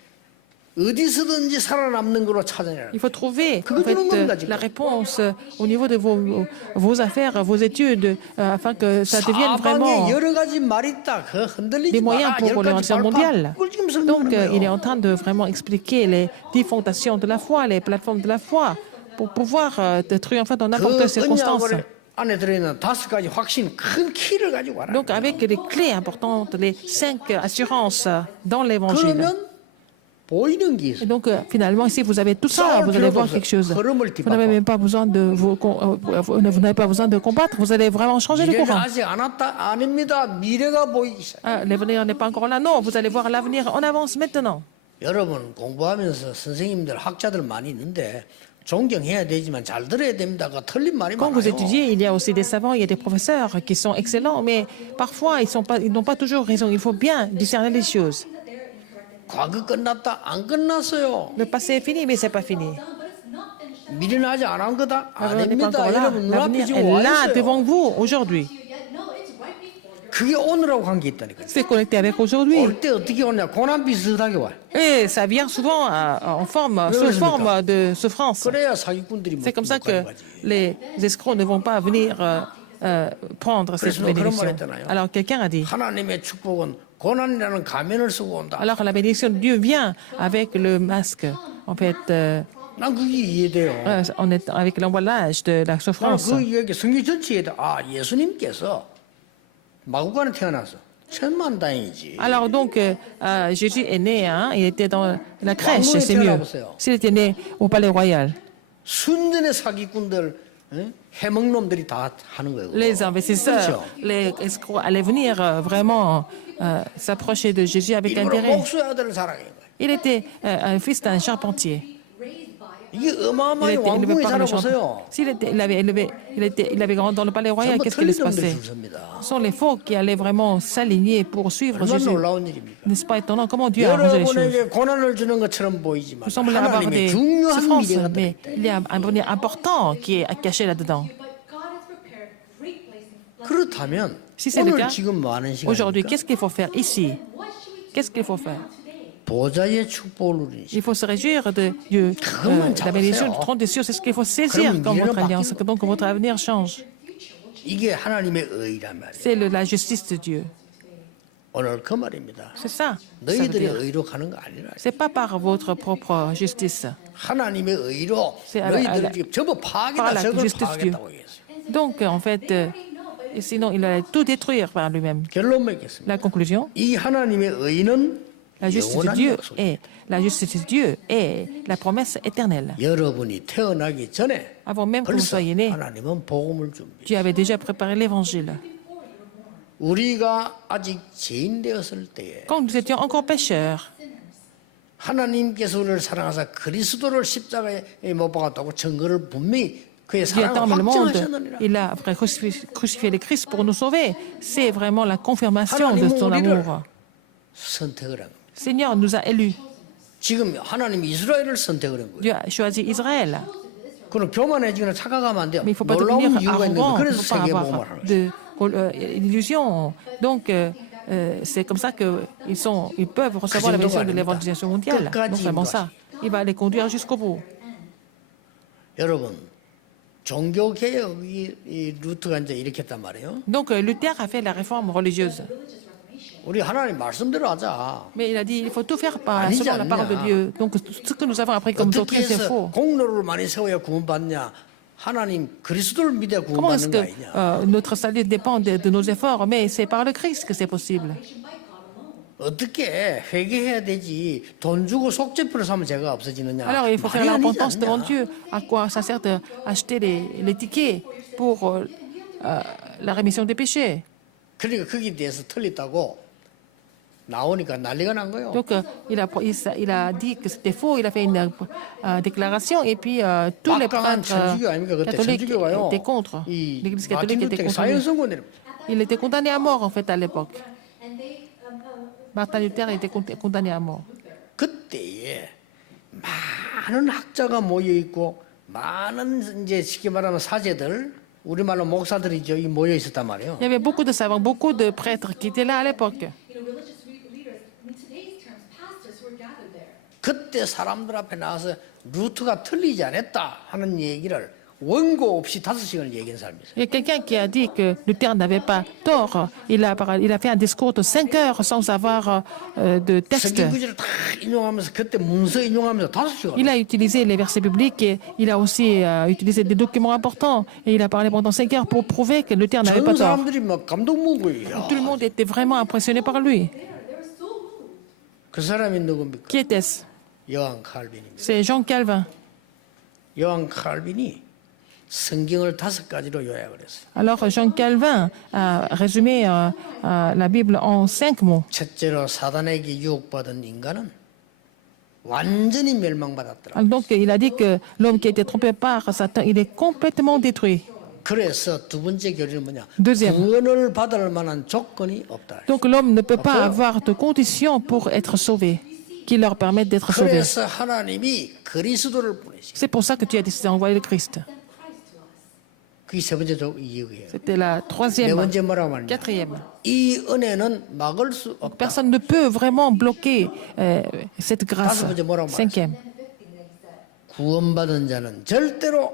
어디서든지 살아남는 걸로 찾아내라. Il faut trouver en 그거 주는 겁니다, fait, 지금. la réponse au niveau de vos affaires, vos études, afin que ça devienne vraiment 사방에 여러 가지 말이 있다. 그 흔들리지 des moyens 마라. pour 10가지 l'évangélisation mondiale. 그걸 지금 Donc, 설명하는 il est en 거예요. train de vraiment expliquer les 10 fondations de la foi, les plateformes de la foi, pour pouvoir triompher dans n'importe quelle 그 circonstance. 언약을 안에 들어있는 5가지 확신 큰 키를 가지고 와라. Donc, avec les clés importantes, les 5 assurances dans l'évangile. 그러면 보이는 게 있어. Et donc, finalement, ici, vous avez tout ça, vous allez voir quelque chose. Vous n'avez même pas besoin de vous n'avez pas besoin de combattre, vous allez vraiment changer le 미래는 courant. 아직 안 왔다 아닙니다. 미래가 보이기 시작. L'avenir n'est pas encore là. Non, vous allez voir l'avenir en avance maintenant. 여러분 공부하면서 선생님들 학자들 많이 있는데 존경해야 되지만 잘 들어야 됩니다. 그 틀린 말이 Quand vous 많아요. étudiez, il y a aussi des savants, il y a des professeurs qui sont excellents, mais parfois, ils n'ont pas toujours raison. Il faut bien discerner les choses. 과거 끝났다 안 끝났어요. Le passé est fini, mais c'est pas fini. 미래는 아직 안 한 거다. L'avenir n'est pas encore 아닙니다. là. 여러분 눈앞에 L'avenir 지금 est 와 là 있어요. devant vous aujourd'hui. Yet, no, it's right before your 그게 오늘하고 관계 있다니까요. C'est connecté avec aujourd'hui. 올 때 어떻게 오냐? 고난 비슷하게 와요. Et ça vient souvent en forme, sous 그렇습니까? forme de souffrance. 그래야 사기꾼들이 C'est comme ça que 먹는 거지. les escrocs ne vont pas venir prendre cette 그래서 그런 말 bénédiction. 했잖아요. Alors quelqu'un a dit, 하나님의 축복은 고난이라는 가면을 쓰고 온다. alors la bénédiction de Dieu vient avec le masque, en fait, 난 그게 이해돼요. on est avec l'emballage de la 나는 souffrance. 그 이야기 성경 전체에 예수님께서 마구간에 태어나서 천만다행이지. Alors donc, Jésus est né, hein, il était dans la crèche, 왕궁에 c'est mieux. 태어나보세요. S'il était né au palais royal, 순전의 사기꾼들, 해먹는 놈들이 다 하는 거예요. 그거. les investisseurs, 그렇죠? les escrocs allaient venir vraiment s'approcher de Jésus avec 일부러 intérêt. 목수의 아들을 사랑한 거예요. Il était un fils d'un charpentier. 이게 Il 어마어마하게 était élevé 왕궁에 par le 살아보세요. charpentier. Il avait grandi dans le palais royal, 전부 qu'est-ce qui allait se 틀린 놈들이 passer? 줄 섭니다. Ce sont les faux qui allaient vraiment s'aligner pour suivre 얼마나 Jésus. 놀라운 일입니까? N'est-ce pas étonnant comment Dieu a arrangé les choses? 여러분에게 고난을 주는 것처럼 보이지만 Nous semblons avoir 하나님의 des 중요한 souffrances, 미래가 mais 들어있다. il y a un avenir important qui est caché là-dedans. but God has prepared great places. 그렇다면 Si c'est le 오늘 cas, 지금 뭐 하는 aujourd'hui, 시간입니까? qu'est-ce qu'il faut faire ici? Qu'est-ce qu'il faut faire? 보좌의 축복을 누리는 시간. Il faut se réjouir de Dieu. La bénédiction du trône des cieux, c'est ce qu'il faut saisir comme votre alliance, que donc votre avenir change. 이게 하나님의 의란 말이에요. C'est la justice de Dieu. 오늘 그 말입니다. C'est ça. Ça veut 너희들의 dire. 의로 가는 거 아니라 C'est pas par votre propre justice. 하나님의 의로 C'est à la- 너희들을 지금 전부 par 파괴다 la 저걸 justice de Dieu. 파괴했다고 얘기했어요. Donc, en fait, sinon, il allait tout détruire par lui-même. 결론 맺겠습니다. La conclusion, 이 하나님의 의는 la justice de 영원한 Dieu 약속입니다. est la justice de Dieu est la promesse éternelle. 여러분이 태어나기 전에 Avant même que vous 벌써 soyez né, 하나님은 복음을 준비해. Dieu avait déjà préparé l'évangile. 우리가 아직 죄인 되었을 때에 Quand nous étions encore pécheurs, 하나님께서 우리를 사랑하사 그리스도를 십자가에 못 박았다고 증거를 분명히 그의 Dieu a 사랑을 tant aimé le monde, 확증하셨느니라. il a après crucifié le Christ pour nous sauver. C'est vraiment la confirmation de son amour. 선택을 한 겁니다. Seigneur nous a élus. 지금 하나님이 이스라엘을 선택을 한 거예요. Dieu a choisi Israël. 그럼 교만해지거나 착각하면 안 돼요. Mais il ne faut pas 놀라운 devenir 이유가 있는 거예요. arrogant, il ne 그래서 faut pas 세계 avoir 복음을 하는 거예요. d'illusions. Donc, c'est comme ça qu'ils peuvent recevoir la bénédiction de l'évangélisation mondiale. Non seulement ça, il va les conduire jusqu'au bout. 여러분, 종교 개혁이 이 루트가 이제 이렇게 했단 말이에요. Donc, Luther a fait la réforme religieuse. 우리 하나님 말씀대로 하자. Mais il a dit il faut tout faire 아니지 selon la parole de 않냐. Dieu. Donc, ce que nous avons appris comme 어떻게 doctrine, c'est 해서 faux. 공로를 많이 세워야 구원받냐? 하나님 그리스도를 믿어야 Comment est-ce 구원받는 거 que 아니냐? notre salut dépend de nos efforts? Mais c'est par le Christ que c'est possible. 어떻게 회개해야 되지? 돈 주고 속죄표를 사면 죄가 없어지느냐? Alors, il faut faire 말이 la 아니지 repentance devant 않냐? Dieu. À quoi ça sert d'acheter les tickets pour la rémission des péchés? 그러니까 거기에 대해서 틀렸다고 나오니까 난리가 난 거예요. Donc, il a dit que c'était faux. Il a fait une déclaration et puis tous les 막강한 prêtres 천주교 아닙니까? 그때 catholiques 천주교가요. étaient contre. 이 L'Église 마틴 catholique était 루터의 contre 사형 lui. 선고를 Il était condamné à mort, en fait, à l'époque. Martin Luther était condamné à mort. 그때에 많은 학자가 모여 있고 많은 이제 쉽게 말하면 사제들 우리말로 목사들이죠. 이 모여 있었단 말이에요. Il y avait beaucoup de savants, beaucoup de prêtres qui étaient là à l'époque. Religious leaders, in today's terms, pastors who are gathered there. 그때 사람들 앞에 나와서 루트가 틀리지 않았다 하는 얘기를 원고 없이 5시간을 얘기한 사람이 있어요. Il y a quelqu'un qui a dit que Luther n'avait pas tort. Il a fait un discours de 5 heures sans avoir de texte. 성경 구절을 다 인용하면서 그때 문서 인용하면서 5시간. Il a utilisé les versets bibliques et il a aussi utilisé des documents importants. Et il a parlé pendant 5 heures pour prouver que Luther n'avait pas 전 tort. 사람들이 막 감동 먹고 야, Tout le monde était vraiment impressionné par lui. 그 사람이 누굽니까? Qui était-ce? 요한 칼빈입니다. C'est Jean Calvin. 요한 칼빈이 성경을 5가지로 요약을 했어요. Alors Jean Calvin a résumé la Bible en 5 mots. 첫째로 사단에게 유혹받은 인간은 완전히 멸망받았더라. Donc il a dit que l'homme qui a été trompé par Satan, il est complètement détruit. 그래서 두 번째 결론은 뭐냐? Deuxième. 구원을 받을 만한 조건이 없다. Donc l'homme ne peut pas avoir de conditions pour être sauvé. qui leur permettent d'être sauvés. 그래서 하나님이 그리스도를 보내시. C'est pour ça que tu as décidé d'envoyer le Christ. 그게 세 번째 이유예요. C'était la 네 troisième. 번째 뭐라고 하느냐? Quatrième. 이 은혜는 막을 수 없다. Personne ne peut vraiment bloquer cette grâce. 다섯 번째 뭐라고 Cinquième. 구원받은 자는 절대로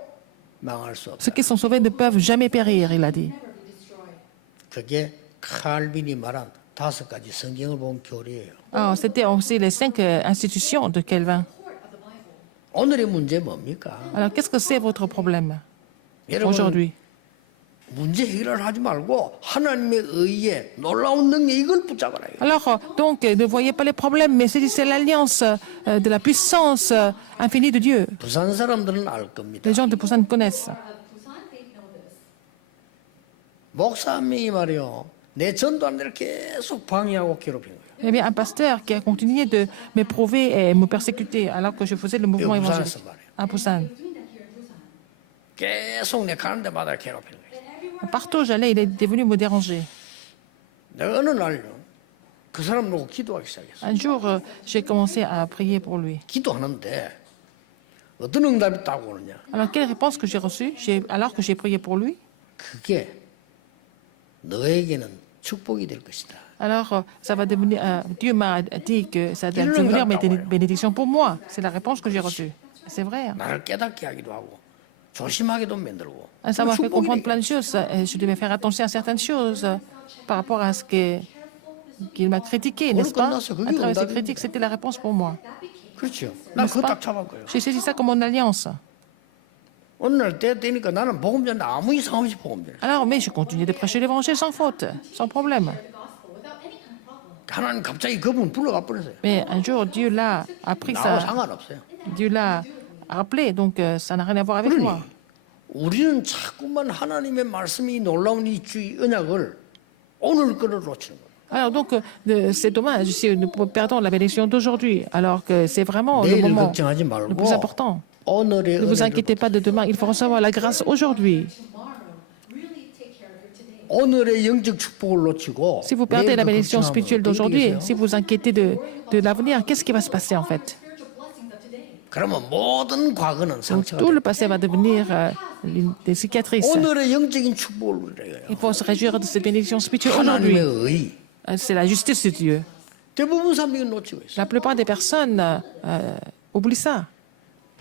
망할 수 없다. Ceux qui sont sauvés ne peuvent jamais périr, il a dit. 그게 칼빈이 말한 다섯 가지 성경을 본 교리예요. Alors, c'était aussi les 5 institutions de Calvin. 오늘의 문제 뭡니까? Alors, qu'est-ce que c'est votre problème 여러분 aujourd'hui? 문제 해결을 하지 말고 하나님의 의에 놀라운 능력 이걸 붙잡아라. Alors, donc, ne voyez pas les problèmes, mais c'est l'alliance de la puissance infinie de Dieu. 부산 사람들은 알 겁니다. Les gens de Busan connaissent. 목사 한 명이 말이요. 내 전도하는 데를 계속 방해하고 괴롭힌 거예요. Il y avait un pasteur qui a continué de m'éprouver et me persécuter alors que je faisais le mouvement Et Busan, évangélique c'est pareil. à Busan. 계속 내 가는 데마다 괴롭히는 거예요. Partout où j'allais, il était venu me déranger. 내가 어느 날요. 그 사람 놓고 기도하기 시작했어요. Un jour, j'ai commencé à prier pour lui. 기도하는데 어떤 응답이 딱 오느냐. Alors, quelle réponse que j'ai reçue alors que j'ai prié pour lui? 그게 너에게는 축복이 될 것이다. Alors, ça va devenir. Dieu m'a dit que ça va devenir bénédiction pour moi. C'est la réponse que j'ai reçue. C'est vrai. Hein. 나를 깨닫게 하기도 하고 조심하게도 만들고. Ça m'a fait comprendre 축복이 plein de choses. Et je devais faire attention à certaines choses par rapport à ce qu'il m'a critiqué, n'est-ce pas? À travers ces critiques, c'était la réponse pour moi. 그렇죠. 나 N'est-ce 그거 pas? 딱 잡았고요. J'ai saisi ça comme une alliance. 어느 날 때 되니까 나는 복음 전에 아무 이상 없이 복음 전해. Alors, mais je continue de prêcher l'évangile sans faute, sans problème. 하나님 갑자기 그분 불러가 버렸어요. Mais un jour, Dieu l'a appris 나하고 ça. 상관없어요. Dieu l'a rappelé, donc ça n'a rien à voir avec moi. 그러니 우리는 자꾸만 하나님의 말씀이 놀라운 이 주의 언약을 오늘 거를 놓치는 거예요. Alors donc, c'est dommage si nous perdons la bénédiction d'aujourd'hui, alors que c'est vraiment le 내일을 moment 걱정하지 le 말고 plus important. 오늘의 Ne vous 은혜를 inquiétez pas de demain, il faut recevoir la grâce aujourd'hui. 오늘의 영적 축복을 놓치고 Si vous perdez la 내일을 bénédiction 걱정하면 spirituelle 어떻게 d'aujourd'hui, 되겠어요? si vous vous inquiétez de l'avenir, qu'est-ce qui va se passer en fait? 그러면 모든 과거는 Donc, 상처가 tout 돼요. le passé va devenir des cicatrices. 오늘의 영적인 축복을 누려요. Il faut se réjouir de cette bénédiction spirituelle 하나님의 aujourd'hui. 의. C'est la justice de Dieu. 대부분 사람들이 놓치고 있어요. La plupart des personnes oublient ça.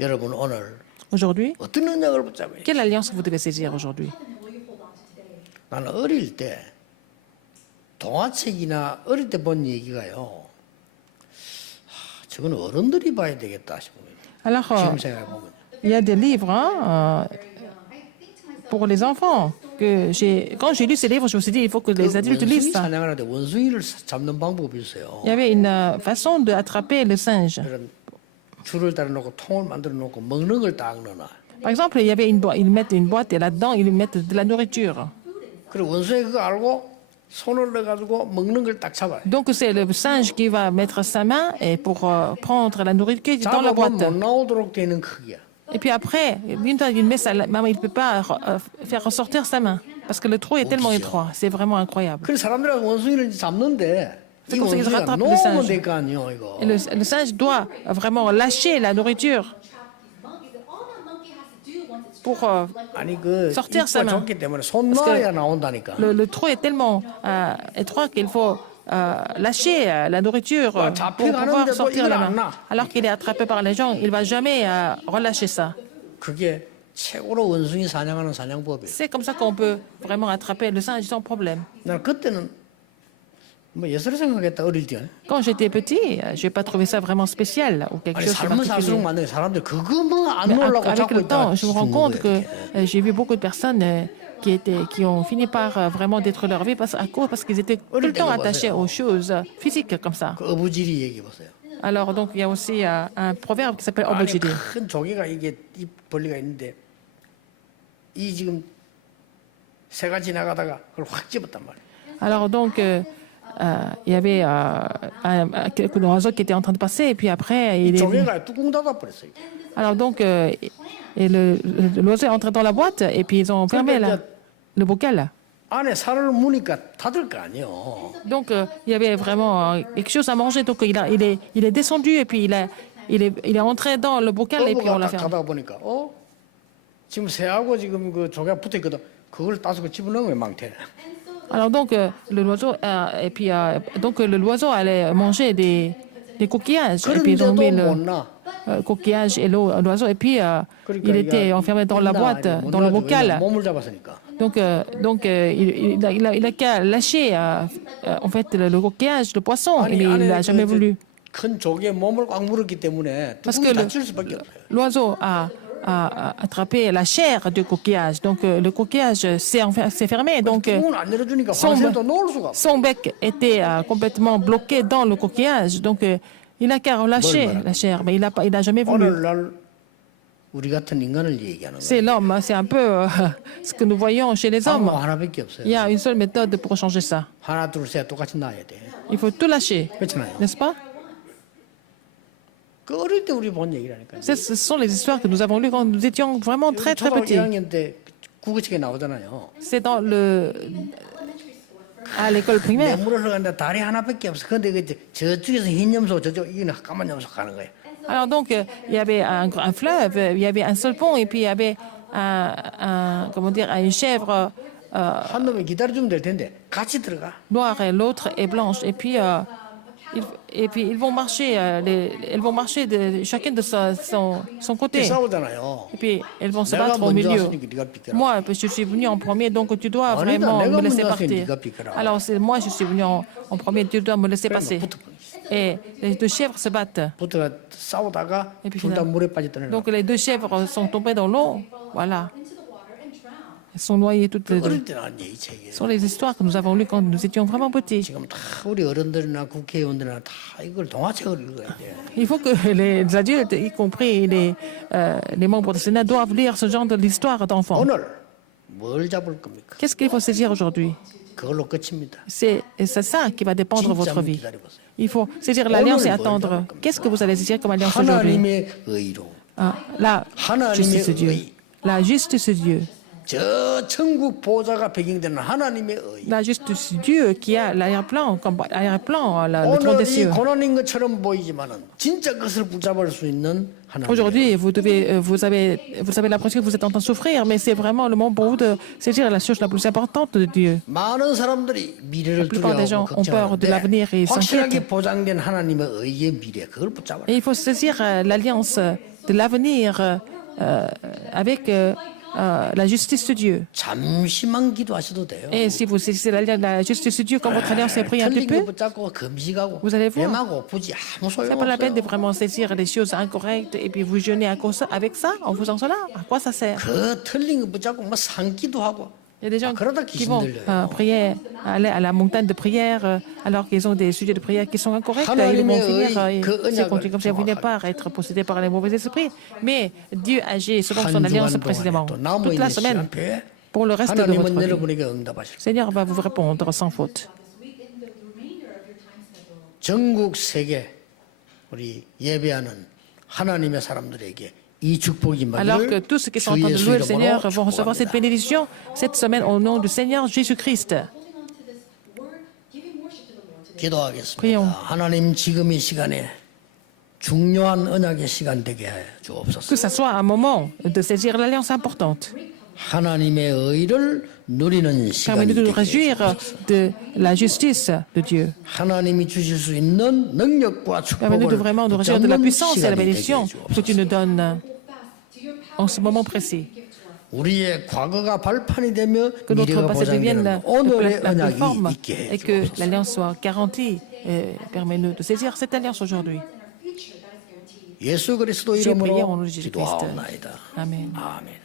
여러분 오늘 Aujourd'hui, 어떤 언약을 붙잡아요? quelle alliance vous devez saisir aujourd'hui? 나는 어릴 때 동화책이나 어릴 때 본 얘기가요. 저건 어른들이 봐야 되겠다 싶어요. Alors, 지금 생각해 보면. il y a des livres hein, pour les enfants. Quand j'ai lu ces livres, je me suis dit, il faut que les adultes 원숭이 lisent ça. 사냥을 하는데 원숭이를 잡는 방법이 있어요. Il y avait une façon d'attraper le singe. 그런 줄을 달아놓고 통을 만들어 놓고 먹는 걸 딱 넣어놔. Par exemple, il y avait ils mettent une boîte et là-dedans, ils mettent de la nourriture. 그리고 원숭이 그거 알고 손을 넣어가지고 먹는 걸 딱 잡아요. Donc, c'est le singe qui va mettre sa main et pour prendre la nourriture dans la 잡아보면 boîte. 못 나오도록 되는 크기야. Et puis après, une fois qu'il met sa main, il ne peut pas faire ressortir sa main parce que le trou est tellement étroit. C'est vraiment incroyable. 그래서 사람들은 원숭이를 잡는데 이 C'est comme ça qu'ils 원숭이가 rattrapent le 놓으면 singe. 될 거 아니에요, 이거. Et le singe doit vraiment lâcher la nourriture pour 아니 그 sortir sa 입구가 main. 좁기 때문에 손 Parce que 놔야 나온다니까. le trou est tellement étroit qu'il faut lâcher la nourriture pour pouvoir sortir la main. Alors qu'il est attrapé par les gens, il ne va jamais relâcher ça. 그게 최고로 원숭이 사냥하는 사냥법이에요. C'est comme ça qu'on peut vraiment attraper le singe sans problème. 난 그때는 뭐 예술을 생각했다 어릴 때. Quand j'étais petit, je n'ai pas trouvé ça vraiment spécial ou quelque 아니 chose de 삶은 살수록 particulier. 많은 사람들 그거만 안 Mais 놀라고 avec 잡고 le 있다. temps, je me rends compte que j'ai vu beaucoup de personnes qui ont fini par vraiment détruire leur vie parce qu'ils étaient tout le temps attachés aux choses physiques comme ça. 그 어부지리 얘기 보세요. Alors donc il y a aussi un proverbe qui s'appelle 아니 Obojidi. 큰 조개가 이게 이 벌레가 있는데 이 지금 새가 지나가다가 그걸 확 집었단 말이에요. Alors donc il y avait un oiseau qui était en train de passer et puis après 이 il est venu. 조개가 뚜껑 닫아 버렸어요. Alors donc et l'oiseau est entré dans la boîte et puis ils ont fermé le bocal. 안에 살을 무니까 닫을 거 아니에요. Donc, il y avait vraiment quelque chose à manger. Donc, il est descendu et puis il est entré dans le bocal et puis on 어부가 l'a 딱 fermé. 가다가 보니까 지금 새하고 지금 그 조개가 붙어 있거든. 그걸 따서 집어넣은 거예요, 망태. Alors donc l'oiseau et puis donc l'oiseau allait manger des coquillages et puis ils ont mis 그런데도 못 나. le coquillage et l'oiseau et puis il était enfermé dans la boîte, dans le bocal. 몸을 잡았으니까. Donc il a qu'à lâcher en fait le coquillage, le poisson. Il n'a jamais voulu 큰 조개의 몸을 꽉 물었기 때문에 parce 뚜껑이 que 닫힐 수밖에 없어요. l'oiseau a attrapé la chair du coquillage. Donc le coquillage s'est fermé. Donc 뚜껑을 안 열어주니까 sombre. 황새도 놓을 수가 없어. son bec était complètement bloqué dans le coquillage. Donc il n'a qu'à relâcher la chair, mais il n'a jamais voulu. 오늘날 우리 같은 인간을 얘기하는 거예요. C'est l'homme, hein, c'est un peu ce que nous voyons chez les hommes. 방법 하나밖에 없어요. Il y a une seule méthode pour changer ça. 하나 둘 셋 똑같이 놔야 돼. Il faut tout lâcher, 그렇잖아요. n'est-ce pas? 그 어릴 때 우리 본 얘기라니까요. Ce sont les histoires que nous avons lues quand nous étions vraiment très très 초등학교 petits. 1학년 때 국어책에 나오잖아요. C'est à l'école 내 primaire. 물을 흘러가는데 다리 하나밖에 없어. 근데 그 저쪽에서 흰 염소 저쪽 이거는 까만 염소 가는 거예요. Alors donc il y avait un fleuve, il y avait un seul pont et puis il y avait comment dire, une chèvre 한 놈이 기다려주면 될 텐데 같이 들어가. noire et l'autre est blanche. Et puis ils vont marcher, elles vont marcher chacune de son côté. 싸우잖아요. Et puis elles vont se 내가 battre au 먼저 milieu. 왔으니까 네가 비켜라. Moi, je suis venu en premier, donc tu dois 아니다, vraiment 내가 me laisser 먼저 왔으니 partir. 네가 비켜라. Alors moi, je suis venu en premier, tu dois me laisser passer. Et les deux chèvres se battent. 붙어가 싸우다가 Et puis 둘 다 물에 빠졌더니 Donc les deux chèvres sont tombées dans l'eau. Voilà. Elles sont noyées toutes les deux. 어릴 때 나온 얘기 책이에요. Ce sont les histoires que nous avons lues quand nous étions vraiment petits. 지금 다 우리 어른들이나 국회의원들이나 다 이걸 동화책을 읽어야 돼. Il faut que les adultes, y compris les membres du Sénat, doivent lire ce genre d'histoire d'enfants. 오늘 뭘 잡을 겁니까? Qu'est-ce qu'il faut saisir aujourd'hui? 그걸로 끝입니다. C'est ça qui va dépendre de 진짜 votre 한번 vie. 기다려보세요. Il faut saisir l'alliance et attendre. Qu'est-ce que vous allez saisir comme alliance aujourd'hui? 하나님의 의로 La justice de Dieu. La justice de Dieu. 저 천국 보좌가 배경되는 하나님의 의. La justice de Dieu qui a l'arrière-plan, comme arrière-plan, le trône des 오늘 이 cieux. 고난인 것처럼 보이지만은 진짜 것을 붙잡을 수 있는 하나님. Aujourd'hui, vous avez l'impression que vous êtes en train de souffrir, mais c'est vraiment le moment pour vous de saisir la chose la plus importante de Dieu. 많은 사람들이 미래를 plupart des gens 두려워하고 ont peur de l'avenir et 걱정하는데 확실하게 s'inquiètent. 보장된 하나님의 의의 미래 그걸 붙잡아라. Et il faut saisir l'alliance de l'avenir avec la justice de Dieu. 잠시만 기도하셔도 돼요. Et si vous saisissez la justice de Dieu quand votre alliance est priée un petit 틀린 거 peu, 붙잡고 금식하고 Vous allez voir. 애마고 부지 아무 c'est pas la peine de 소용없어요. vraiment saisir les choses incorrectes et puis vous jeûnez avec ça, en faisant cela. À quoi ça sert? 그 틀린 거 붙잡고 뭐 상기도 하고 Il y a des gens 그러다 qui 귀신 vont 들려요. prier, aller à la montagne de prière alors qu'ils ont des sujets de prière qui sont incorrects. Ils vont finir, c'est continuer comme ça, ils vont finir par être possédés par les mauvais esprits. Mais Dieu agit selon son 한 alliance 주간 précisément. 동안에 또 남아 Toute la 있는 semaine, 시간 배에 pour le reste de 하나님은 votre vie. 여러분에게 응답하실 Le Seigneur va vous répondre sans faute. 전국 세계 우리 예배하는 하나님의 사람들에게 이 축복이 Alors que 임하기를 tous ceux qui sont en train de 주 louer le 예수 Seigneur 이름으로 vont recevoir cette 축복합니다. bénédiction cette semaine au nom du Seigneur Jésus-Christ. 기도하겠습니다. Prions. 하나님 지금 이 시간에 중요한 언약의 시간 되게 해 주옵소서. Que ça soit un moment de saisir l'alliance importante. 하나님의 의를 누리는 시간이 Permettez-nous de nous 되게 해 réjouir 주옵소서. de la justice de Dieu. 하나님이 주실 수 있는 능력과 Permettez-nous de 축복을 vraiment nous réjouir de la 붙잡는 puissance et la 시간이 되게 bénédiction 해 que tu 주옵소서. nous donnes en ce moment précis. 우리의 과거가 발판이 되며 Que notre 미래가 passé devienne 보장되는 오늘의 la 언약이 plateforme 있게 해 et que 주옵소서. l'alliance soit garantie. Permets-nous de saisir cette alliance aujourd'hui. 예수 그리스도 J'ai prié au 이름으로 nom de Jésus-Christ. 기도하옵나이다. Amen. 아멘.